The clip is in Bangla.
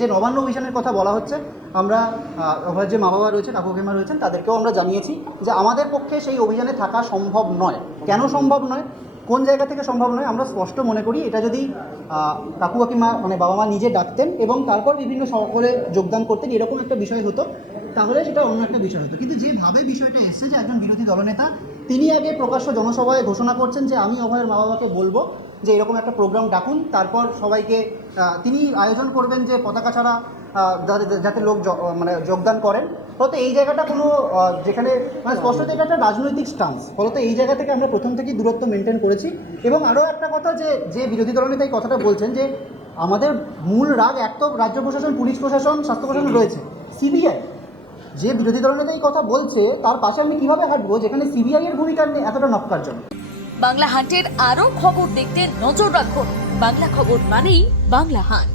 যে নবান্ন অভিযানের কথা বলা হচ্ছে, আমরা ওখানে যে মা বাবা রয়েছে, কাকু কাকিমা রয়েছেন, তাদেরকেও আমরা জানিয়েছি যে আমাদের পক্ষে সেই অভিযানে থাকা সম্ভব নয়। কেন সম্ভব নয়, কোন জায়গা থেকে সম্ভব নয়, আমরা স্পষ্ট মনে করি এটা যদি কাকু কাকিমা মানে বাবা মা নিজে ডাকতেন এবং তারপর বিভিন্ন সকলে যোগদান করতেন, এরকম একটা বিষয় হতো, তাহলে সেটা অন্য একটা বিষয় হতো। কিন্তু যেভাবে বিষয়টা এসছে যে একজন বিরোধী দলনেতা তিনি আগে প্রকাশ্য জনসভায় ঘোষণা করছেন যে আমি অভয়ের মা বাবাকে বলবো যে এরকম একটা প্রোগ্রাম ডাকুন, তারপর সবাইকে তিনি আয়োজন করবেন যে পতাকা ছাড়া যাতে লোক মানে যোগদান করেন। ফলত এই জায়গাটা কোনো যেখানে মানে স্পষ্টত এটা একটা রাজনৈতিক স্টান্স, ফলত এই জায়গা থেকে আমরা প্রথম থেকেই দূরত্ব মেনটেন করেছি। এবং আরও একটা কথা, যে বিরোধী দলনেতা এই কথাটা বলছেন যে আমাদের মূল রাগ এক তো রাজ্য প্রশাসন, পুলিশ প্রশাসন, স্বাস্থ্য প্রশাসন রয়েছে, সিবিআই, যে বিরোধী দলনেতা এই কথা বলছে তার পাশে আমি কীভাবে হাঁটবো যেখানে সিবিআই এর ভূমিকা এতটা নক্কারজনক। বাংলা হান্টের আরও খবর দেখতে নজর রাখুন। বাংলা খবর মানেই বাংলা হান্ট।